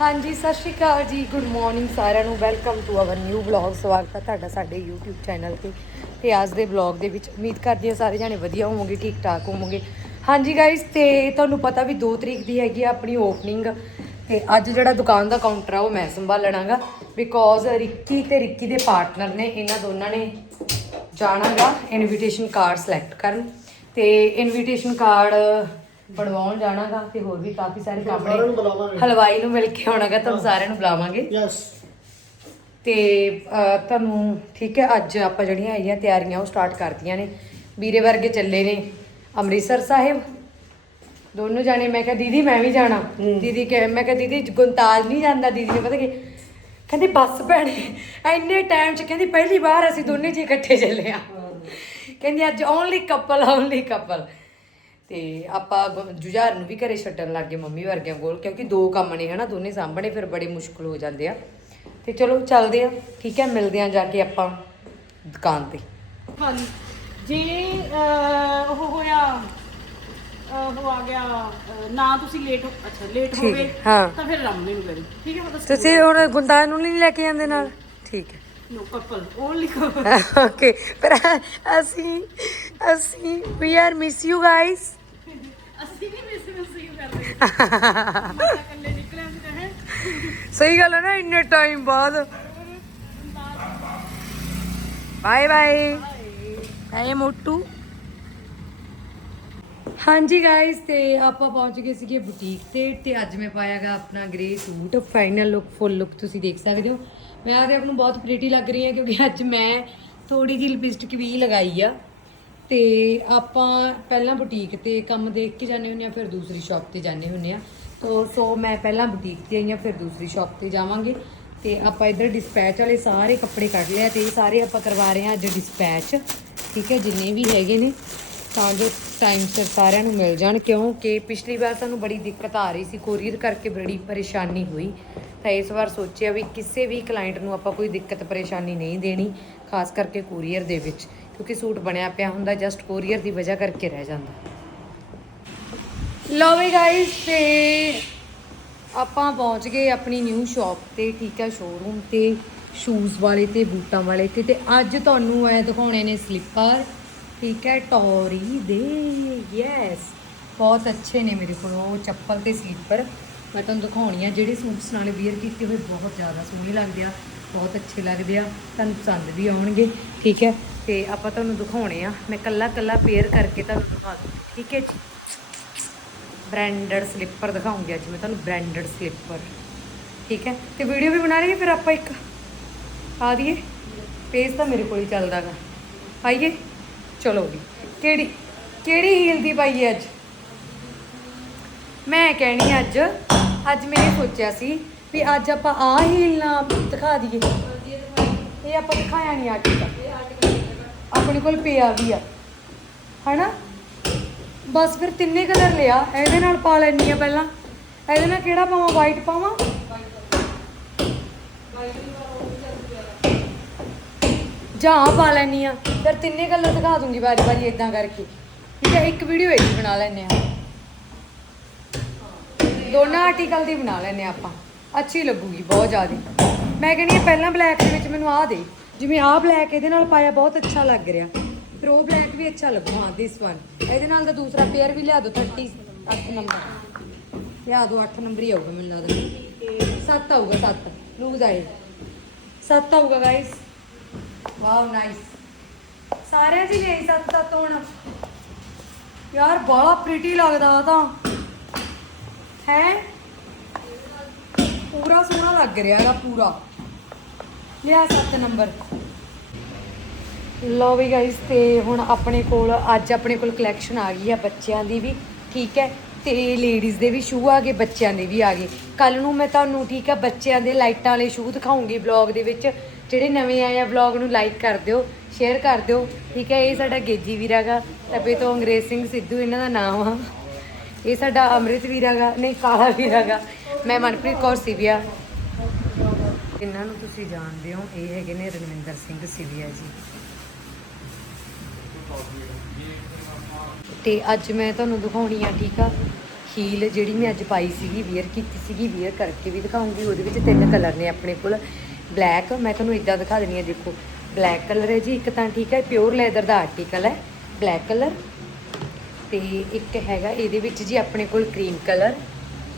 ਹਾਂਜੀ, ਸਤਿ ਸ਼੍ਰੀ ਅਕਾਲ ਜੀ। ਗੁੱਡ ਮਾਰਨਿੰਗ ਸਾਰਿਆਂ ਨੂੰ। Welcome to our new vlog ਸਵਾਗਤ ਹੈ ਤੁਹਾਡਾ ਸਾਡੇ YouTube ਚੈਨਲ ਤੇ। ਤੇ ਅੱਜ ਦੇ ਵਲੌਗ ਦੇ ਵਿੱਚ ਉਮੀਦ ਕਰਦੀ ਹਾਂ ਸਾਰੇ ਜਾਣੇ ਵਧੀਆ ਹੋਵੋਗੇ ਠੀਕ ਠਾਕ ਹੋਵੋਗੇ। ਹਾਂਜੀ ਗਾਇਸ ਤੇ ਤੁਹਾਨੂੰ ਪਤਾ ਵੀ 2 ਤਰੀਕ ਦੀ ਹੈਗੀ ਆ ਆਪਣੀ ਓਪਨਿੰਗ ਤੇ ਅੱਜ ਜਿਹੜਾ ਦੁਕਾਨ ਦਾ ਕਾਊਂਟਰ ਆ, ਉਹ ਮੈਂ ਸੰਭਾਲਣਾਗਾ। ਬਿਕੋਜ਼ ਰਿੱਕੀ ਤੇ ਰਿੱਕੀ ਦੇ ਪਾਰਟਨਰ ਨੇ, ਇਹਨਾਂ ਦੋਨਾਂ ਨੇ ਜਾਣਾਗਾ ਇਨਵੀਟੇਸ਼ਨ ਕਾਰਡ ਸਿਲੈਕਟ ਕਰਨ। ਤੇ ਇਨਵੀਟੇਸ਼ਨ ਕਾਰਡ ਬਣਵਾਉਣ ਜਾਣਾਗਾ ਤੇ ਹੋਰ ਵੀ ਕਾਫੀ ਸਾਰੇ ਕੰਮ ਸਾਰਿਆਂ ਨੂੰ ਨੇ ਬੁਲਾਵਾਂਗੇ। ਹਲਵਾਈ ਨੂੰ ਮਿਲ ਕੇ ਆਉਣਾਗਾ ਤੁਹਾਨੂੰ ਸਾਰਿਆਂ ਨੂੰ ਬੁਲਾਵਾਂਗੇ। ਯੈਸ ਤੇ ਅਹ, ਤੁਹਾਨੂੰ ਠੀਕ ਹੈ ਅੱਜ ਆਪਾਂ ਜਿਹੜੀਆਂ ਹੈਗੀਆਂ ਤਿਆਰੀਆਂ ਉਹ ਸਟਾਰਟ ਕਰਤੀਆਂ ਨੇ। ਵੀਰੇ ਵਰਗੇ ਚੱਲੇ ਨੇ ਅੰਮ੍ਰਿਤਸਰ ਸਾਹਿਬ। ਦੋਨੋਂ ਜਾਣੇ ਮੈਂ ਕਿਹਾ ਦੀਦੀ ਮੈਂ ਵੀ ਜਾਣਾ। ਦੀਦੀ ਕਹੇ ਮੈਂ ਕਿਹਾ ਦੀਦੀ ਗੁੰਤਾਜ ਨਹੀਂ ਜਾਂਦਾ ਦੀਦੀ ਨੇ ਪਤਾ ਕਿ? ਕਹਿੰਦੀ ਬੱਸ ਭੈਣੇ ਇੰਨੇ ਟਾਈਮ ਚ ਕਹਿੰਦੀ ਪਹਿਲੀ ਵਾਰ ਅਸੀਂ ਦੋਨੇ ਜੀ ਇਕੱਠੇ ਚੱਲੇ ਆ ਕਹਿੰਦੀ ਅੱਜ ਓਨਲੀ ਕਪਲ ਓਨਲੀ ਕਪਲ ਤੇ ਆਪਾਂ ਗ- ਜੁਝਾਰ ਨੂੰ ਵੀ ਘਰੇ ਛੱਡਣ ਲੱਗ ਗਏ ਮੰਮੀ ਵਰਗਿਆਂ ਕੋਲ ਕਿਉਂਕਿ ਦੋ ਕੰਮ ਨੇ ਹਨਾ ਦੋਨੇ ਸਾਂਭਣੇ ਫਿਰ ਬੜੇ ਮੁਸ਼ਕਲ ਹੋ ਜਾਂਦੇ ਆ। ਤੇ ਚਲੋ ਚੱਲਦੇ ਆ ਠੀਕ ਹੈ ਮਿਲਦੇ ਆ ਜਾ ਕੇ ਆਪਾਂ ਦੁਕਾਨ ਤੇ। ਹਾਂਜੀ ਜੇ ਅਹ, ਉਹ ਹੋਇਆ ਅਹ, ਉਹ ਆ ਗਿਆ ਅਹ, ਨਾ ਤੁਸੀਂ ਲੇਟ ਅੱਛਾ ਲੇਟ ਠੀਕ ਹੋਵੇ ਹੈ, ਹਾਂ। ਤਾਂ ਫਿਰ ਰਾਮਨੇ ਨੂੰ ਕਰੀ ਠੀਕ ਹੈ ਮਤਲਬ ਤੁਸੀਂ ਹੁਣ ਗੁੰਦਾ ਨੂੰ ਨਹੀਂ ਲੈ ਕੇ ਜਾਂਦੇ ਨਾਲ? ਠੀਕ ਹੈ। No couple only couple okay ਪਰ ਅਸੀਂ ਅਸੀਂ ਵੀ ਆਰ ਮਿਸ ਯੂ ਗਾਇਸ ਅਸੀਂ ਵੀ ਮਿਸ ਮਿਸ ਹੀ ਕਰਦੇ ਹਾਂ। ਕੱਲੇ ਨਿਕਲਿਆ ਤਾਂ ਹੈ ਸਹੀ ਗੱਲ ਹੈ ਨਾ, ਇੰਨੇ ਟਾਈਮ ਬਾਅਦ। ਬਾਏ ਬਾਏ ਬਾਏ ਮੋਟੂ। ਹਾਂਜੀ ਗਾਇਸ ਤੇ ਆਪਾਂ ਪਹੁੰਚ ਗਏ ਸੀਗੇ ਬੁਟੀਕ ਤੇ ਤੇ ਅੱਜ ਮੈਂ ਪਾਇਆਗਾ ਆਪਣਾ grey suit final look full look ਤੁਸੀਂ ਦੇਖ ਸਕਦੇ ਹੋ। ਮੈਂ ਆਦੇ ਆਪ ਨੂੰ ਬਹੁਤ ਪ੍ਰੀਟੀ ਲੱਗ ਰਹੀ ਹਾਂ, ਕਿਉਂਕਿ ਅੱਜ ਮੈਂ ਥੋੜੀ ਜਿਹੀ ਲਿਪਸਟਿਕ ਵੀ ਲਗਾਈ ਆ। ਤੇ ਆਪਾਂ ਪਹਿਲਾਂ ਬੁਟੀਕ ਤੇ ਕੰਮ ਦੇਖ ਕੇ ਜਾਂਦੇ ਹੁੰਦੇ ਆ ਫਿਰ ਦੂਸਰੀ ਸ਼ਾਪ ਤੇ ਜਾਂਦੇ ਹੁੰਦੇ ਆ ਤੋ ਸੋ ਮੈਂ ਪਹਿਲਾਂ ਬੁਟੀਕ ਤੇ ਆਈ ਆ ਫਿਰ ਦੂਸਰੀ ਸ਼ਾਪ ਤੇ ਜਾਵਾਂਗੇ। ਤੇ ਆਪਾਂ ਇਧਰ ਡਿਸਪੈਚ ਵਾਲੇ ਸਾਰੇ ਕੱਪੜੇ ਕੱਢ ਲਿਆ ਤੇ ਇਹ ਸਾਰੇ ਆਪਾਂ ਕਰਵਾ ਰਹੇ ਆ ਅੱਜ ਡਿਸਪੈਚ ਠੀਕ ਹੈ, ਜਿੰਨੇ ਵੀ ਹੈਗੇ ਨੇ। ਤਾਂ ਜੋ ਟਾਈਮ ਸਿਰ ਸਾਰਿਆਂ ਨੂੰ ਮਿਲ ਜਾਣ, ਕਿਉਂਕਿ ਪਿਛਲੀ ਵਾਰ ਸਾਨੂੰ ਬੜੀ ਦਿੱਕਤ ਆ ਰਹੀ ਸੀ ਕੋਰੀਅਰ ਕਰਕੇ ਬੜੀ ਪਰੇਸ਼ਾਨੀ ਹੋਈ। ਤਾਂ ਇਸ ਵਾਰ ਸੋਚਿਆ ਵੀ ਕਿਸੇ ਵੀ ਕਲਾਇੰਟ ਨੂੰ ਆਪਾਂ ਕੋਈ ਦਿੱਕਤ, ਪਰੇਸ਼ਾਨੀ ਨਹੀਂ ਦੇਣੀ, ਖਾਸ ਕਰਕੇ ਕੋਰੀਅਰ ਦੇ ਵਿੱਚ। ਕਿਉਂਕਿ ਸੂਟ ਬਣਿਆ ਪਿਆ ਹੁੰਦਾ ਜਸਟ ਕੋਰੀਅਰ ਦੀ ਵਜ੍ਹਾ ਕਰਕੇ ਰਹਿ ਜਾਂਦਾ। ਲਓ ਵੀ ਗਾਇਸ ਤੇ ਆਪਾਂ ਪਹੁੰਚ ਗਏ ਆਪਣੀ ਨਿਊ ਸ਼ਾਪ ਤੇ, ਠੀਕ ਹੈ ਸ਼ੋਰੂਮ ਤੇ ਸ਼ੂਜ਼ ਵਾਲੇ ਤੇ, ਬੂਟਾਂ ਵਾਲੇ ਤੇ ਤੇ ਅੱਜ ਤੁਹਾਨੂੰ ਐ ਦਿਖਾਉਣੇ ਨੇ ਸਲੀਪਰ ਠੀਕ ਹੈ ਟੋਰੀ ਦੇ ਯੈਸ ਬਹੁਤ ਅੱਛੇ ਨੇ ਮੇਰੇ ਕੋਲ, ਉਹ ਚੱਪਲ ਤੇ ਸਲੀਪਰ ਮੈਂ ਤੁਹਾਨੂੰ ਦਿਖਾਉਣੀ ਆ, ਜਿਹੜੇ ਸੂਟਸ ਨਾਲ ਵੇਅਰ ਕੀਤੇ ਹੋਏ ਬਹੁਤ ਜ਼ਿਆਦਾ ਸੋਹਣੇ ਲੱਗਦੇ ਆ, ਬਹੁਤ ਅੱਛੇ ਲੱਗਦੇ ਆ, ਤੁਹਾਨੂੰ ਪਸੰਦ ਵੀ ਆਉਣਗੇ, ਠੀਕ ਹੈ ਤੇ ਆਪਾਂ ਤੁਹਾਨੂੰ ਦਿਖਾਉਣੇ ਆ। ਮੈਂ ਕੱਲਾ ਕੱਲਾ ਪੇਅਰ ਕਰਕੇ ਤੁਹਾਨੂੰ ਦਿਖਾ ਦੂੰ ਠੀਕ ਹੈ ਜੀ? ਬ੍ਰਾਂਡਡ ਸਲਿੱਪਰ ਦਿਖਾਉਂਗੀ ਅੱਜ ਮੈਂ ਤੁਹਾਨੂੰ ਬ੍ਰਾਂਡਡ ਸਲਿੱਪਰ ਠੀਕ ਹੈ? ਤੇ ਵੀਡੀਓ ਵੀ ਬਣਾ ਲਈਏ ਫਿਰ ਆਪਾਂ ਇੱਕ। ਆ ਦਈਏ। ਪੇਜ ਤਾਂ ਮੇਰੇ ਕੋਲ ਹੀ ਚੱਲਦਾਗਾ ਪਾਈਏ? ਚਲੋ ਵੀ ਕਿਹੜੀ ਕਿਹੜੀ ਹੀਲ ਦੀ ਪਾਈਏ ਅੱਜ? ਮੈਂ ਕਹਿਣੀ ਅੱਜ ਅੱਜ ਮੈਂ ਇਹ ਸੋਚਿਆ ਸੀ ਵੀ ਅੱਜ ਆਪਾਂ ਆ ਹੀਲ ਨਾ ਦਿਖਾ ਦਈਏ। ਇਹ ਆਪਾਂ ਦਿਖਾਇਆ ਨਹੀਂ ਅੱਜ ਤੱਕ ਆਪਣੇ ਕੋਲ ਪਿਆ ਵੀ ਆ। ਹਨਾ? ਬਸ ਫਿਰ ਤਿੰਨੇ ਕਲਰ ਲਿਆ। ਇਹਦੇ ਨਾਲ ਪਾ ਲੈਣੀ ਆ ਪਹਿਲਾਂ। ਇਹਦੇ ਨਾਲ ਕਿਹੜਾ ਪਾਵਾਂ? ਵਾਈਟ ਪਾਵਾਂ? ਜਾਂ ਆਹ ਪਾ ਲੈਣੀ ਆ। ਫਿਰ ਤਿੰਨੇ ਕਲਰ ਦਿਖਾ ਦੂੰਗੀ ਵਾਰੀ ਵਾਰੀ ਇਦਾਂ ਕਰਕੇ। ਠੀਕ ਹੈ ਇੱਕ ਵੀਡੀਓ ਇਹ ਬਣਾ ਲੈਣੇ ਆ। ਦੋਨਾਂ ਆਰਟੀਕਲ ਦੀ ਬਣਾ ਲੈਣੇ ਆ ਆਪਾਂ। ਅੱਛੀ ਲੱਗੂਗੀ, ਬਹੁਤ ਜ਼ਿਆਦਾ। ਮੈਂ ਕਹਿੰਦੀ ਹਾਂ ਪਹਿਲਾਂ ਬਲੈਕ ਦੇ ਵਿੱਚ ਮੈਨੂੰ ਆਹ ਦੇ। ਜਿਵੇਂ ਆਹ ਬਲੈਕ ਇਹਦੇ ਨਾਲ ਪਾਇਆ, ਬਹੁਤ ਅੱਛਾ ਲੱਗ ਰਿਹਾ। ਫਿਰ ਉਹ ਬਲੈਕ ਵੀ ਅੱਛਾ ਲੱਗੂ, ਹਾਂ ਦਿਸ ਵਨ ਇਹਦੇ ਨਾਲ ਦਾ ਦੂਸਰਾ ਪੇਅਰ ਵੀ ਲਿਆ ਦਿਓ 30 8 ਨੰਬਰ ਲਿਆ ਦਿਓ 8 ਨੰਬਰ ਹੀ ਆਊਗਾ, ਮੈਨੂੰ ਲੱਗਦਾ। 7 ਆਊਗਾ 7 ਲੂਜ਼ ਆਏ। 7 ਆਊਗਾ ਗਾਇਸ ਵਾਓ ਨਾਈਸ ਸਾਰਿਆਂ ਦੀ ਲਈ 7 7 ਹੁਣ। ਯਾਰ ਬਾਲਾ ਪ੍ਰੀਟੀ ਲੱਗਦਾ ਆ ਤਾਂ। ਹੈ? ਪੂਰਾ ਸੋਹਣਾ ਲੱਗ ਰਿਹਾ ਹੈਗਾ, ਪੂਰਾ। ਲਿਆ 7 ਨੰਬਰ ਲਓ ਵੀ ਗਾਇਸ ਤੇ ਹੁਣ ਆਪਣੇ ਕੋਲ ਅੱਜ ਆਪਣੇ ਕੋਲ ਕਲੈਕਸ਼ਨ ਆ ਗਈ ਆ ਬੱਚਿਆਂ ਦੀ ਵੀ, ਠੀਕ ਹੈ? ਤੇ ਲੇਡੀਜ਼ ਦੇ ਵੀ ਸ਼ੂ ਆ ਗਏ, ਬੱਚਿਆਂ ਦੇ ਵੀ ਆ ਗਏ। ਕੱਲ ਨੂੰ ਮੈਂ ਤੁਹਾਨੂੰ, ਠੀਕ ਆ ਬੱਚਿਆਂ ਦੇ ਲਾਈਟਾਂ ਵਾਲੇ ਸ਼ੂ ਦਿਖਾਉਂਗੀ ਵਲੌਗ ਦੇ ਵਿੱਚ। ਜਿਹੜੇ ਨਵੇਂ ਆਏ ਆ ਵਲੌਗ ਨੂੰ ਲਾਈਕ ਕਰ ਦਿਓ ਸ਼ੇਅਰ ਕਰ ਦਿਓ, ਠੀਕ ਹੈ? ਇਹ ਸਾਡਾ ਗੇਜੀ ਵੀਰਾਗਾ ਤਪੇ ਤੋਂ ਅੰਗਰੇਜ਼ ਸਿੰਘ ਸਿੱਧੂ ਇਹਨਾਂ ਦਾ ਨਾਮ ਆ। ਇਹ ਸਾਡਾ ਅੰਮ੍ਰਿਤ ਵੀਰਾਗਾ ਨਹੀਂ, ਕਾਲਾ ਵੀਰਾਗਾ ਮੈਂ ਮਨਪ੍ਰੀਤ ਕੌਰ ਸਿਵਿਆ ਇਹਨਾਂ ਨੂੰ ਤੁਸੀਂ ਜਾਣਦੇ ਹੋ, ਇਹ ਹੈਗੇ ਨੇ ਰਣਵਿੰਦਰ ਸਿੰਘ ਸਿਵਿਆ ਜੀ। ਤੇ ਅੱਜ ਮੈਂ ਤੁਹਾਨੂੰ ਦਿਖਾਉਣੀ ਆ, ਠੀਕ ਆ? ਹੀਲ ਜਿਹੜੀ ਮੈਂ ਅੱਜ ਪਾਈ ਸੀਗੀ ਵੇਅਰ ਕੀਤੀ ਸੀਗੀ ਵੇਅਰ ਕਰਕੇ ਵੀ ਦਿਖਾਉਂਗੀ। ਉਹਦੇ ਵਿੱਚ ਤਿੰਨ ਕਲਰ ਨੇ ਆਪਣੇ ਕੋਲ। ਬਲੈਕ ਮੈਂ ਤੁਹਾਨੂੰ ਇਦਾਂ ਦਿਖਾ ਦਿੰਨੀ ਆ, ਦੇਖੋ। ਬਲੈਕ ਕਲਰ ਹੈ ਜੀ, ਇੱਕ ਤਾਂ ਠੀਕ ਹੈ ਪਿਓਰ ਲੈਦਰ ਦਾ ਆਰਟੀਕਲ ਹੈ। ਬਲੈਕ ਕਲਰ ਤੇ ਇੱਕ ਹੈਗਾ ਇਹਦੇ ਵਿੱਚ ਜੀ ਆਪਣੇ ਕੋਲ ਕਰੀਮ ਕਲਰ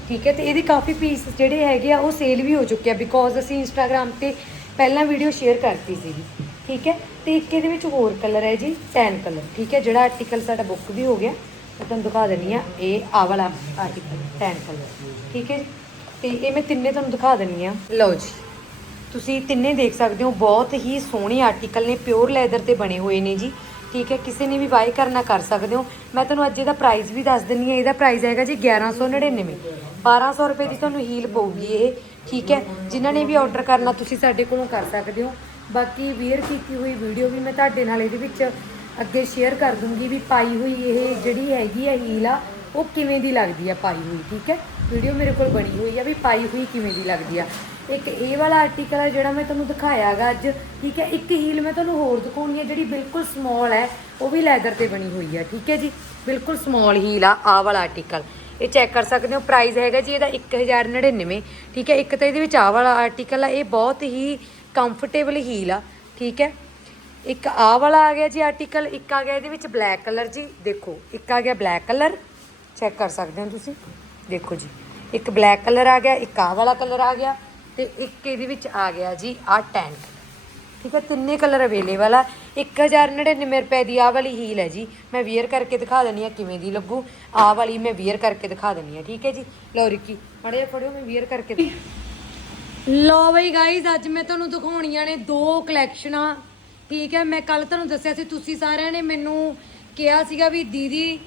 ਠੀਕ ਹੈ? ਤੇ ਇਹਦੇ ਕਾਫੀ ਪੀਸ ਜਿਹੜੇ ਹੈਗੇ ਆ, ਉਹ ਸੇਲ ਵੀ ਹੋ ਚੁੱਕੇ ਆ ਬਿਕੋਜ਼ ਅਸੀਂ ਇੰਸਟਾਗ੍ਰam ਤੇ ਪਹਿਲਾਂ ਵੀਡੀਓ ਸ਼ੇਅਰ ਕਰਤੀ ਸੀਗੀ। ਠੀਕ ਹੈ? ਤੇ ਇੱਕ ਇਹਦੇ ਵਿੱਚ ਹੋਰ ਕਲਰ ਹੈ ਜੀ ਟੈਨ ਕਲਰ ਠੀਕ ਹੈ? ਜਿਹੜਾ ਆਰਟੀਕਲ ਸਾਡਾ ਬੁੱਕ ਵੀ ਹੋ ਗਿਆ, ਮੈਂ ਤੁਹਾਨੂੰ ਦਿਖਾ ਦਿੰਨੀ ਆ ਇਹ ਆ ਵਾਲਾ ਆਰਟੀਕਲ ਟੈਨ ਕਲਰ ਠੀਕ ਹੈ? ਜੀ? ਤੇ ਇਹ ਮੈਂ ਤਿੰਨੇ ਤੁਹਾਨੂੰ ਦਿਖਾ ਦਿੰਨੀ ਆ ਲਓ ਜੀ, ਤੁਸੀਂ ਤਿੰਨੇ ਦੇਖ ਸਕਦੇ ਹੋ, ਬਹੁਤ ਹੀ ਸੋਹਣੇ ਆਰਟੀਕਲ ਨੇ ਪਿਓਰ ਲੈਦਰ ਤੇ ਬਣੇ ਹੋਏ ਨੇ ਜੀ, ਠੀਕ ਹੈ? ਕਿਸੇ ਨੇ ਵੀ ਬਾਈ ਕਰਨਾ ਕਰ ਸਕਦੇ ਹੋ। ਮੈਂ ਤੁਹਾਨੂੰ ਅੱਜ ਇਹਦਾ ਪ੍ਰਾਈਸ ਵੀ ਦੱਸ ਦਿੰਨੀ ਆ ਇਹਦਾ ਪ੍ਰਾਈਸ ਹੈਗਾ ਜੀ 1199 1200 ਰੁਪਏ ਦੀ ਤੁਹਾਨੂੰ ਹੀਲ ਪਊਗੀ ਇਹ, ਠੀਕ ਹੈ? ਜਿਨ੍ਹਾਂ ਨੇ ਵੀ ਆਰਡਰ ਕਰਨਾ, ਤੁਸੀਂ ਸਾਡੇ ਕੋਲੋਂ ਕਰ ਸਕਦੇ ਹੋ। ਬਾਕੀ ਵੀਅਰ ਕੀਤੀ ਹੋਈ ਵੀਡੀਓ ਵੀ ਮੈਂ ਤੁਹਾਡੇ ਨਾਲ ਇਹਦੇ ਵਿੱਚ ਅੱਗੇ ਸ਼ੇਅਰ ਕਰ ਦੂੰਗੀ ਵੀ ਪਾਈ ਹੋਈ ਇਹ ਜਿਹੜੀ ਹੈਗੀ ਹੈ ਹੀਲ ਆ, ਉਹ ਕਿਵੇਂ ਦੀ ਲੱਗਦੀ ਆ ਪਾਈ ਹੋਈ, ਠੀਕ ਹੈ? ਵੀਡੀਓ ਮੇਰੇ ਕੋਲ ਬਣੀ ਹੋਈ ਆ ਵੀ ਪਾਈ ਹੋਈ ਕਿਵੇਂ ਦੀ ਲੱਗਦੀ ਆ। ਇੱਕ ਇਹ ਵਾਲਾ ਆਰਟੀਕਲ ਆ ਜਿਹੜਾ ਮੈਂ ਤੁਹਾਨੂੰ ਦਿਖਾਇਆਗਾ ਅੱਜ, ਠੀਕ ਹੈ? ਇੱਕ ਹੀਲ ਮੈਂ ਤੁਹਾਨੂੰ ਹੋਰ ਦਿਖਾਉਣੀ ਆ ਜਿਹੜੀ ਬਿਲਕੁਲ ਸਮਾਲ ਹੈ, ਉਹ ਵੀ ਲੈਦਰ ਤੇ ਬਣੀ ਹੋਈ ਆ, ਠੀਕ ਹੈ ਜੀ? ਬਿਲਕੁਲ ਸਮਾਲ ਹੀਲ ਆ ਆ ਵਾਲਾ ਆਰਟੀਕਲ ਇਹ ਚੈੱਕ ਕਰ ਸਕਦੇ ਹੋ ਪ੍ਰਾਈਸ ਹੈਗਾ ਜੀ ਇਹਦਾ 1099 ਠੀਕ ਹੈ? ਇੱਕ ਤਾਂ ਇਹਦੇ ਵਿੱਚ ਆ ਵਾਲਾ ਆਰਟੀਕਲ ਆ, ਇਹ ਬਹੁਤ ਹੀ ਕੰਫਰਟੇਬਲ ਹੀਲ ਆ, ਠੀਕ ਹੈ? ਇੱਕ ਆ ਵਾਲਾ ਆ ਗਿਆ ਜੀ ਆਰਟੀਕਲ ਇੱਕ ਆ ਗਿਆ ਇਹਦੇ ਵਿੱਚ ਬਲੈਕ ਕਲਰ ਜੀ, ਦੇਖੋ, ਇੱਕ ਆ ਗਿਆ ਬਲੈਕ ਕਲਰ ਚੈੱਕ ਕਰ ਸਕਦੇ ਹੋ ਤੁਸੀਂ? ਦੇਖੋ ਜੀ, ਇੱਕ ਬਲੈਕ ਕਲਰ ਆ ਗਿਆ, ਇੱਕ ਆ ਵਾਲਾ ਕਲਰ ਆ ਗਿਆ, ਤੇ ਇੱਕ ਇਹਦੇ ਵਿੱਚ ਆ ਗਿਆ ਜੀ ਆ ਟੈਂਕ ਠੀਕ ਹੈ? ਤਿੰਨੇ ਕਲਰ ਅਵੇਲੇਬਲ ਆ। 1099 ਰੁਪਏ ਦੀ ਆਹ ਵਾਲੀ ਹੀਲ ਹੈ ਜੀ, ਮੈਂ ਵੇਅਰ ਕਰਕੇ ਦਿਖਾ ਦਿੰਨੀ ਆ ਕਿਵੇਂ ਦੀ ਲੱਗੂ। ਆਹ ਵਾਲੀ ਮੈਂ ਵੇਅਰ ਕਰਕੇ ਦਿਖਾ ਦਿੰਨੀ ਆ ਠੀਕ ਹੈ ਜੀ? ਲਓ ਰਿੱਕੀ, ਮੜੇ ਫੜਿਓ, ਮੈਂ ਵੇਅਰ ਕਰਕੇ ਲੋ ਬਈ ਗਾਈਜ਼ ਅੱਜ ਮੈਂ ਤੁਹਾਨੂੰ ਦਿਖਾਉਣੀਆਂ ਨੇ ਦੋ ਕਲੈਕਸ਼ਨਾਂ ਠੀਕ ਹੈ, ਮੈਂ ਕੱਲ ਤੁਹਾਨੂੰ ਦੱਸਿਆ ਸੀ, ਤੁਸੀਂ ਸਾਰਿਆਂ ਨੇ ਮੈਨੂੰ ਕਿਹਾ ਸੀਗਾ ਵੀ ਦੀਦੀ,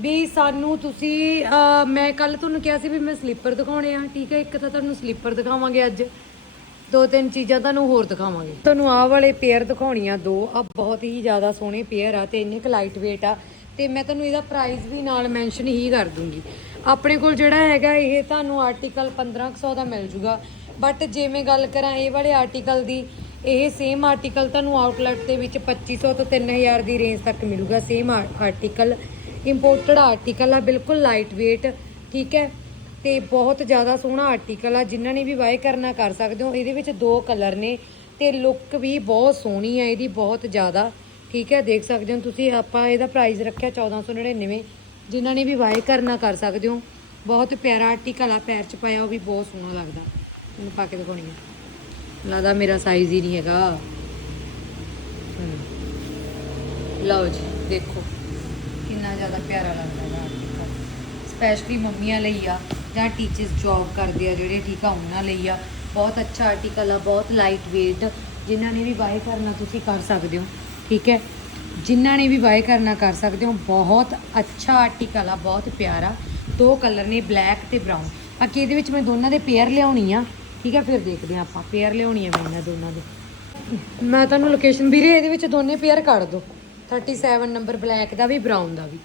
ਵੀ ਸਾਨੂੰ ਤੁਸੀਂ ਮੈਂ ਕੱਲ ਤੁਹਾਨੂੰ ਕਿਹਾ ਸੀ ਵੀ ਮੈਂ ਸਲੀਪਰ ਦਿਖਾਉਣੇ ਆ। ਠੀਕ ਹੈ, ਇੱਕ ਤਾਂ ਤੁਹਾਨੂੰ ਸਲੀਪਰ ਦਿਖਾਵਾਂਗੇ ਅੱਜ। ਦੋ ਤਿੰਨ ਚੀਜ਼ਾਂ ਤੁਹਾਨੂੰ ਹੋਰ ਦਿਖਾਵਾਂਗੇ। ਤੁਹਾਨੂੰ ਆਹ ਵਾਲੇ ਪੇਅਰ ਦਿਖਾਉਣੀਆਂ ਦੋ। ਆ ਬਹੁਤ ਹੀ ਜ਼ਿਆਦਾ ਸੋਹਣੇ ਪੇਅਰ ਆ ਤੇ ਇੰਨੇ ਕੁ ਲਾਈਟ weight ਆ। ਤੇ ਮੈਂ ਤੁਹਾਨੂੰ ਇਹਦਾ ਪ੍ਰਾਈਸ ਵੀ ਨਾਲ ਮੈਂਸ਼ਨ ਹੀ ਕਰ ਦੂੰਗੀ। ਆਪਣੇ ਕੋਲ ਜਿਹੜਾ ਹੈਗਾ, ਇਹ ਤੁਹਾਨੂੰ ਆਰਟੀਕਲ 1500 ਦਾ ਮਿਲ ਜੂਗਾ। ਬਟ ਜੇ ਮੈਂ ਗੱਲ ਕਰਾਂ ਇਹ ਵਾਲੇ ਆਰਟੀਕਲ ਦੀ, ਇਹ ਸੇਮ ਆਰਟੀਕਲ ਤੁਹਾਨੂੰ ਆਊਟਲੈਟ ਦੇ ਵਿੱਚ 2500 ਤੋਂ 3000 ਦੀ ਰੇਂਜ ਤੱਕ ਮਿਲੂਗਾ ਸੇਮ ਆਰਟੀਕਲ ਇੰਪੋਰਟਡ ਆਰਟੀਕਲ ਆ, ਬਿਲਕੁਲ ਲਾਈਟ weight ਠੀਕ ਹੈ? ਤੇ ਬਹੁਤ ਜ਼ਿਆਦਾ ਸੋਹਣਾ ਆਰਟੀਕਲ ਆ, ਜਿਨ੍ਹਾਂ ਨੇ ਵੀ ਬਾਏ ਕਰਨਾ ਕਰ ਸਕਦੇ ਹੋ, ਇਹਦੇ ਵਿੱਚ ਦੋ ਕਲਰ ਨੇ ਤੇ ਲੁੱਕ ਵੀ ਬਹੁਤ ਸੋਹਣੀ ਆ, ਇਹਦੀ ਬਹੁਤ ਜ਼ਿਆਦਾ, ਠੀਕ ਹੈ? ਦੇਖ ਸਕਦੇ ਹੋ ਤੁਸੀਂ, ਆਪਾਂ ਇਹਦਾ ਪ੍ਰਾਈਸ ਰੱਖਿਆ 1499 ਜਿਨ੍ਹਾਂ ਨੇ ਵੀ ਬਾਏ ਕਰਨਾ ਕਰ ਸਕਦੇ ਹੋ। ਬਹੁਤ ਪਿਆਰਾ ਆਰਟੀਕਲ ਆ, ਪੈਰ 'ਚ ਪਾਇਆ, ਉਹ ਵੀ ਬਹੁਤ ਸੋਹਣਾ ਲੱਗਦਾ। ਮੈਨੂੰ ਪਾ ਕੇ ਦਿਖਾਉਣੀ ਆ। ਲੱਗਦਾ ਮੇਰਾ ਸਾਈਜ਼ ਹੀ ਨਹੀਂ ਹੈਗਾ। ਲਓ ਜੀ, ਦੇਖੋ। ਕਿੰਨਾ ਜ਼ਿਆਦਾ ਪਿਆਰਾ ਲੱਗਦਾ ਹੈ ਆਰਟੀਕਲ ਸਪੈਸ਼ਲੀ ਮੰਮੀਆਂ ਲਈ ਆ, ਜਾਂ ਟੀਚਰਸ ਜੌਬ ਕਰਦੇ ਆ, ਜਿਹੜੇ ਠੀਕ ਆ, ਉਹਨਾਂ ਲਈ ਆ। ਬਹੁਤ ਅੱਛਾ ਆਰਟੀਕਲ ਆ, ਬਹੁਤ ਲਾਈਟ weight ਜਿਨ੍ਹਾਂ ਨੇ ਵੀ ਬਾਏ ਕਰਨਾ ਤੁਸੀਂ ਕਰ ਸਕਦੇ ਹੋ, ਠੀਕ ਹੈ? ਜਿਨ੍ਹਾਂ ਨੇ ਵੀ ਬਾਏ ਕਰਨਾ ਕਰ ਸਕਦੇ ਹੋ, ਬਹੁਤ ਅੱਛਾ ਆਰਟੀਕਲ ਆ, ਬਹੁਤ ਪਿਆਰਾ। ਦੋ ਕਲਰ ਨੇ ਬਲੈਕ ਤੇ ਬਰਾਊਨ ਬਾਕੀ ਇਹਦੇ ਵਿੱਚ ਮੈਂ ਦੋਨਾਂ ਦੇ ਪੇਅਰ ਲਿਆਉਣੀ ਆ। ਠੀਕ ਹੈ, ਫਿਰ ਦੇਖਦੇ ਆ ਆਪਾਂ। ਪੇਅਰ ਲਿਆਉਣੀ ਆ ਮੈਂ ਇਹਨਾਂ ਦੋਨਾਂ ਦੇ। ਮੈਂ ਤੁਹਾਨੂੰ ਲੋਕੇਸ਼ਨ ਵੀਰੇ, ਇਹਦੇ ਵਿੱਚ ਦੋਨੇ ਪੇਅਰ ਕੱਢ ਦੋ 37 ਨੰਬਰ ਬਲੈਕ ਦਾ ਵੀ ਬਰਾਊਨ ਦਾ ਵੀ।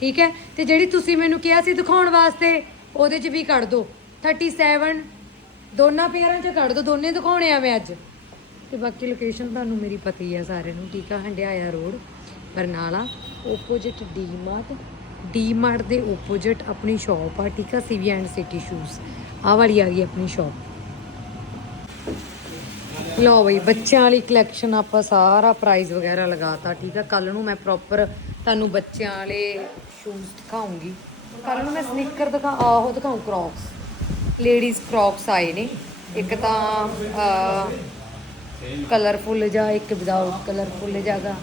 ਠੀਕ ਹੈ? ਤੇ ਜਿਹੜੀ ਤੁਸੀਂ ਮੈਨੂੰ ਕਿਹਾ ਸੀ ਦਿਖਾਉਣ ਵਾਸਤੇ, ਉਹਦੇ 'ਚ ਵੀ ਕੱਢ ਦੋ 37 ਦੋਨਾਂ ਪੇਅਰਾਂ 'ਚ ਕੱਢ ਦੋ ਦੋਨੇ ਦਿਖਾਉਣੇ ਆ ਮੈਂ ਅੱਜ। ਤੇ ਬਾਕੀ ਲੋਕੇਸ਼ਨ ਤੁਹਾਨੂੰ ਮੇਰੀ ਪਤਾ ਹੀ ਆ ਸਾਰਿਆਂ ਨੂੰ, ਠੀਕ ਆ? Handiaya road, Barnala opposite D mart D mart ਦੇ ਓਪੋਜਿਟ ਆਪਣੀ ਸ਼ਾਪ ਆ, ਠੀਕ ਆ? ਸੀਵੀ ਐਂਡ ਸਿਟੀ ਸ਼ੂਜ਼ ਆਹ ਵਾਲੀ ਆ ਗਈ ਆਪਣੀ ਸ਼ਾਪ ਲਓ ਬਈ, ਬੱਚਿਆਂ ਵਾਲੀ ਕਲੈਕਸ਼ਨ ਆਪਾਂ ਸਾਰਾ ਪ੍ਰਾਈਸ ਵਗੈਰਾ ਲਗਾਤਾ, ਠੀਕ ਆ? ਕੱਲ ਨੂੰ ਮੈਂ ਪ੍ਰੋਪਰ ਤੁਹਾਨੂੰ ਬੱਚਿਆਂ ਵਾਲੇ ਸ਼ੂਜ਼ ਦਿਖਾਉਂਗੀ। ਕੱਲ ਨੂੰ ਮੈਂ ਸਨੀਕਰ ਦਿਖਾ, ਆਹੋ ਦਿਖਾਉਂ ਕ੍ਰੌਕਸ ਲੇਡੀਜ਼ ਕ੍ਰੌਕਸ ਆਏ ਨੇ। ਇੱਕ ਤਾਂ ਕਲਰਫੁੱਲ ਜਾਂ ਇੱਕ ਵਿਦਆਊਟ ਕਲਰਫੁੱਲ ਜਾਗਾ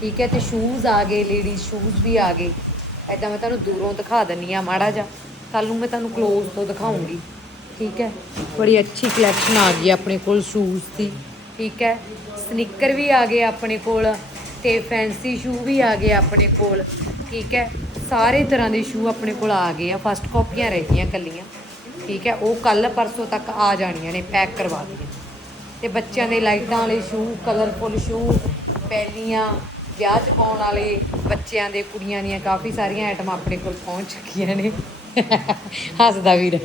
ਠੀਕ ਹੈ, ਤੇ ਸ਼ੂਜ਼ ਆ ਗਏ ਲੇਡੀਜ਼ ਸ਼ੂਜ਼ ਵੀ ਆ ਗਏ। ਐਦਾਂ ਮੈਂ ਤੁਹਾਨੂੰ ਦੂਰੋਂ ਦਿਖਾ ਦਿੰਨੀ ਆ, ਮਾੜਾ ਜਿਹਾ। ਕੱਲ ਨੂੰ ਮੈਂ ਤੁਹਾਨੂੰ ক্লোਜ਼ ਤੋਂ ਦਿਖਾਉਂਗੀ। ਠੀਕ ਹੈ? ਬੜੀ ਅੱਛੀ ਕਲੈਕਸ਼ਨ ਆ ਗਈ ਆਪਣੇ ਕੋਲ ਸ਼ੂਜ਼ ਦੀ, ਠੀਕ ਹੈ? ਸਨੀਕਰ ਵੀ ਆ ਗਏ ਆਪਣੇ ਕੋਲ ਤੇ ਫੈਂਸੀ ਸ਼ੂ ਵੀ ਆ ਗਏ ਆਪਣੇ ਕੋਲ, ਠੀਕ ਹੈ? ਸਾਰੇ ਤਰ੍ਹਾਂ ਦੇ ਸ਼ੂ ਆਪਣੇ ਕੋਲ ਆ ਗਏ ਆ ਫਸਟ ਕਾਪੀਆਂ ਰਹਿ ਗਈਆਂ ਕੱਲੀਆਂ ਠੀਕ ਹੈ? ਉਹ ਕੱਲ ਪਰਸੋਂ ਤੱਕ ਆ ਜਾਣੀਆਂ ਨੇ ਪੈਕ ਕਰਵਾ ਦੀਆਂ ਤੇ ਬੱਚਿਆਂ ਦੇ ਲਾਈਟਾਂ ਵਾਲੇ ਸ਼ੂ ਕਲਰਫੁੱਲ ਸ਼ੂ ਪੈਲੀਆਂ ਵਿਆਹ 'ਚ ਪਾਉਣ ਵਾਲੇ ਬੱਚਿਆਂ ਦੇ, ਕੁੜੀਆਂ ਦੀਆਂ, ਕਾਫੀ ਸਾਰੀਆਂ ਆਈਟਮਾਂ ਆਪਣੇ ਕੋਲ ਪਹੁੰਚ ਚੁੱਕੀਆਂ ਨੇ। ਹੱਸਦਾ ਵੀਰ।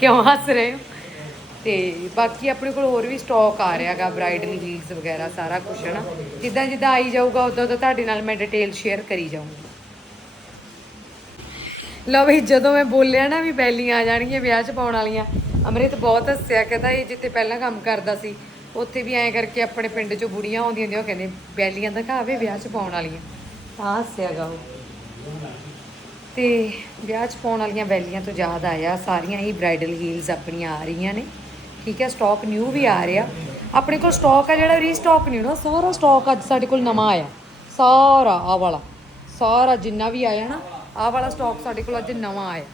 ਕਿਉਂ ਹੱਸ ਰਹੇ ਹੋ? ਤੇ ਬਾਕੀ ਆਪਣੇ ਕੋਲ ਹੋਰ ਵੀ ਸਟਾਕ ਆ ਰਿਹਾਗਾ ਬ੍ਰਾਈਡਲ ਹੀਲਸ ਵਗੈਰਾ ਸਾਰਾ ਕੁਝ ਨਾ ਜਿੱਦਾਂ ਜਿੱਦਾਂ ਆਈ ਜਾਊਗਾ, ਉਦੋਂ ਉਦੋਂ ਤੁਹਾਡੇ ਨਾਲ ਮੈਂ ਡਿਟੇਲ ਸ਼ੇਅਰ ਕਰੀ ਜਾਊਂਗੀ। ਲਓ ਵੀ ਜਦੋਂ ਮੈਂ ਬੋਲਿਆ ਨਾ ਵੀ ਬੈਲੀਆਂ ਆ ਜਾਣਗੀਆਂ ਵਿਆਹ 'ਚ ਪਾਉਣ ਵਾਲੀਆਂ, ਅੰਮ੍ਰਿਤ ਬਹੁਤ ਹੱਸਿਆ, ਕਹਿੰਦਾ ਇਹ ਜਿੱਥੇ ਪਹਿਲਾਂ ਕੰਮ ਕਰਦਾ ਸੀ, ਉੱਥੇ ਵੀ ਐਂ ਕਰਕੇ ਆਪਣੇ ਪਿੰਡ 'ਚੋਂ ਬੁੜੀਆਂ ਆਉਂਦੀਆਂ ਹੁੰਦੀਆਂ, ਉਹ ਕਹਿੰਦੇ ਬੈਲੀਆਂ ਦਾ ਦਿਖਾਵੇ ਵਿਆਹ 'ਚ ਪਾਉਣ ਵਾਲੀਆਂ। ਤਾਂ ਹੱਸਿਆਗਾ ਉਹ। ਤੇ ਵਿਆਹ 'ਚ ਪਾਉਣ ਵਾਲੀਆਂ ਵੈਲੀਆਂ ਤੋਂ ਯਾਦ ਆਇਆ, ਸਾਰੀਆਂ ਹੀ ਬ੍ਰਾਈਡਲ ਹੀਲਸ ਆਪਣੀਆਂ ਆ ਰਹੀਆਂ ਨੇ। ਠੀਕ ਹੈ ਸਟਾਕ ਨਿਊ ਵੀ ਆ ਰਿਹਾ। ਆਪਣੇ ਕੋਲ ਸਟਾਕ ਆ ਜਿਹੜਾ ਰੀਸਟਾਕ ਨਹੀਂ ਹੋਣਾ, ਸਾਰਾ ਸਟਾਕ ਅੱਜ ਸਾਡੇ ਕੋਲ ਨਵਾਂ ਆਇਆ। ਸਾਰਾ ਆ ਵਾਲਾ, ਸਾਰਾ ਜਿੰਨਾ ਵੀ ਆਇਆ ਨਾ, ਆਹ ਵਾਲਾ ਸਟਾਕ ਸਾਡੇ ਕੋਲ ਅੱਜ ਨਵਾਂ ਆਇਆ।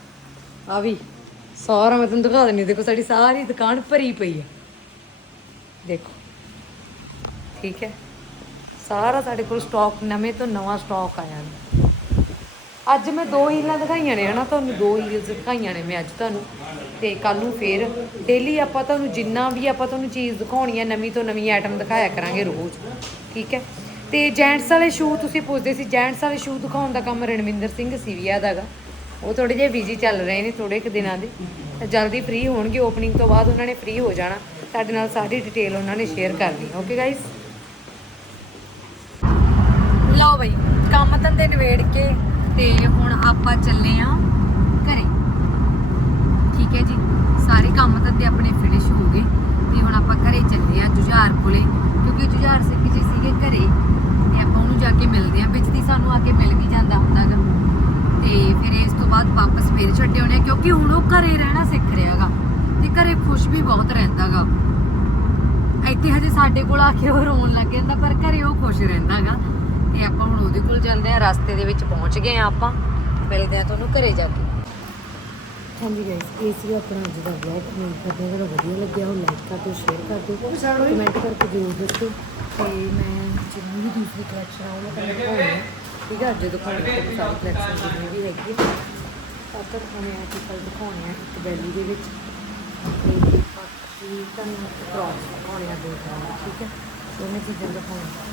ਆ ਵੀ, ਸਾਰਾ ਮੈਂ ਤੁਹਾਨੂੰ ਦਿਖਾ ਦਿੰਦੀ ਦੇਖੋ, ਸਾਡੀ ਸਾਰੀ ਦੁਕਾਨ ਭਰੀ ਪਈ ਆ ਦੇਖੋ, ਠੀਕ ਹੈ। ਸਾਰਾ ਸਾਡੇ ਕੋਲ ਸਟਾਕ ਨਵੇਂ ਤੋਂ ਨਵਾਂ ਸਟਾਕ ਆਇਆ। ਅੱਜ ਮੈਂ ਦੋ ਹੀਲਾਂ ਦਿਖਾਈਆਂ ਨੇ, ਹਨਾ? ਤੁਹਾਨੂੰ ਦੋ ਹੀਲਸ ਦਿਖਾਈਆਂ ਨੇ ਮੈਂ ਅੱਜ ਤੁਹਾਨੂੰ। ਤੇ ਕੱਲ ਨੂੰ ਫੇਰ ਡੇਲੀ ਆਪਾਂ ਤੁਹਾਨੂੰ ਜਿੰਨਾ ਵੀ ਆਪਾਂ ਤੁਹਾਨੂੰ ਚੀਜ਼ ਦਿਖਾਉਣੀ ਹੈ ਨਵੀਂ ਤੋਂ ਨਵੀਂ ਆਈਟਮ ਦਿਖਾਇਆ ਕਰਾਂਗੇ ਰੋਜ਼, ਠੀਕ ਹੈ? ਤੇ ਜੈਂਟਸ ਵਾਲੇ ਸ਼ੂ ਤੁਸੀਂ ਪੁੱਛਦੇ ਸੀ ਜੈਂਟਸ ਵਾਲੇ ਸ਼ੂ ਦਿਖਾਉਣ ਦਾ ਕੰਮ ਰਣਵਿੰਦਰ ਸਿੰਘ ਸੀਵੀਆ ਦਾਗਾ ਉਹ ਥੋੜੇ ਜਿਹੇ ਬਿਜ਼ੀ ਚੱਲ ਰਹੇ ਨੇ ਥੋੜੇ ਕੁ ਦਿਨਾਂ ਦੇ। ਜਲਦੀ ਫ੍ਰੀ ਹੋਣਗੇ ਓਪਨਿੰਗ ਤੋਂ ਬਾਅਦ ਉਹਨਾਂ ਨੇ ਫ੍ਰੀ ਹੋ ਜਾਣਾ। ਤੁਹਾਡੇ ਨਾਲ ਸਾਰੀ ਡਿਟੇਲ ਉਹਨਾਂ ਨੇ ਸ਼ੇਅਰ ਕਰਨੀ ਓਕੇ ਗਾਇਸ ਲਓ ਬਈ, ਕੰਮ ਧੰਦੇ ਨਿਬੇੜ ਕੇ ਤੇ ਹੁਣ ਆਪਾਂ ਚੱਲੇ ਆ ਘਰੇ। ਠੀਕ ਹੈ ਜੀ? ਸਾਰੇ ਕੰਮ ਧੰਦੇ ਆਪਣੇ ਫਿਨਿਸ਼ ਹੋ ਗਏ ਤੇ ਹੁਣ ਆਪਾਂ ਘਰੇ ਚੱਲੇ ਆ ਜੁਝਾਰ ਕੋਲੇ। ਕਿਉਂਕਿ ਜੁਝਾਰ ਸਿੱਖ ਜੀ ਸੀਗੇ ਘਰੇ ਤੇ ਆਪਾਂ ਉਹਨੂੰ ਜਾ ਕੇ ਮਿਲਦੇ ਆ। ਵਿੱਚ ਦੀ ਸਾਨੂੰ ਆ ਕੇ ਮਿਲ ਵੀ ਜਾਂਦਾ ਹੁੰਦਾਗਾ। ਤੇ ਫਿਰ ਇਸ ਤੋਂ ਬਾਅਦ ਵਾਪਸ ਫੇਰ ਛੱਡੇ ਹੋਣੇ ਆ ਕਿਉਂਕਿ ਹੁਣ ਉਹ ਘਰੇ ਰਹਿਣਾ ਸਿੱਖ ਰਿਹਾਗਾ ਤੇ ਘਰੇ ਖੁਸ਼ ਵੀ ਬਹੁਤ ਰਹਿੰਦਾਗਾ। ਇੱਥੇ ਹਜੇ ਸਾਡੇ ਕੋਲ ਆ ਕੇ ਉਹ ਰੋਣ ਲੱਗ ਜਾਂਦਾ, ਪਰ ਘਰੇ ਉਹ ਖੁਸ਼ ਰਹਿੰਦਾਗਾ। ਤੇ ਆਪਾਂ ਹੁਣ ਉਹਦੇ ਕੋਲ ਜਾਂਦੇ ਆ ਰਸਤੇ ਦੇ ਵਿੱਚ ਪਹੁੰਚ ਗਏ ਆ ਆਪਾਂ। ਮਿਲਦੇ ਆ ਤੁਹਾਨੂੰ ਘਰੇ ਜਾ ਕੇ। ਹਾਂਜੀ ਗਾਇਸ ਇਹ ਸੀ ਆਪਣਾ ਅੱਜ ਦਾ ਵਲੌਗ ਮੈਨੂੰ ਕਰਦੇ ਅਗਰ ਵਧੀਆ ਲੱਗਿਆ ਹੋ ਲਾਈਕ ਕਰ ਦਿਓ ਸ਼ੇਅਰ ਕਰ ਦਿਓ ਕਮੈਂਟ ਕਰਕੇ ਜ਼ਰੂਰ ਦੱਸੋ। ਤੇ ਮੈਂ ਜਿੰਨੀ ਵੀ ਦੂਸਰੀ ਕਲੈਕਸ਼ਨ ਆ ਮੈਂ ਤੁਹਾਨੂੰ ਦਿਖਾਉਣੀ ਠੀਕ ਹੈ ਅੱਜ ਦਿਖਾਉਣੀ ਆ ਸਾਰੀ ਕਲੈਕਸ਼ਨ ਜਿੰਨੀ ਵੀ ਹੈਗੀ ਹੈ ਸਭ ਤੋਂ ਦਿਖਾਉਣੇ ਆ ਕਿ ਕੱਲ ਦਿਖਾਉਣੇ ਆ ਇੱਕ ਬੈਲੀ ਦੇ ਵਿੱਚ। ਤੇ ਬਾਕੀ ਤੁਹਾਨੂੰ ਫਰੋਕਸ ਦਿਖਾਉਣੇ ਆ ਦੋ ਤਰ੍ਹਾਂ ਠੀਕ ਹੈ ਦੋਨੇ ਚੀਜ਼ਾਂ ਦਿਖਾਉਣੀਆਂ।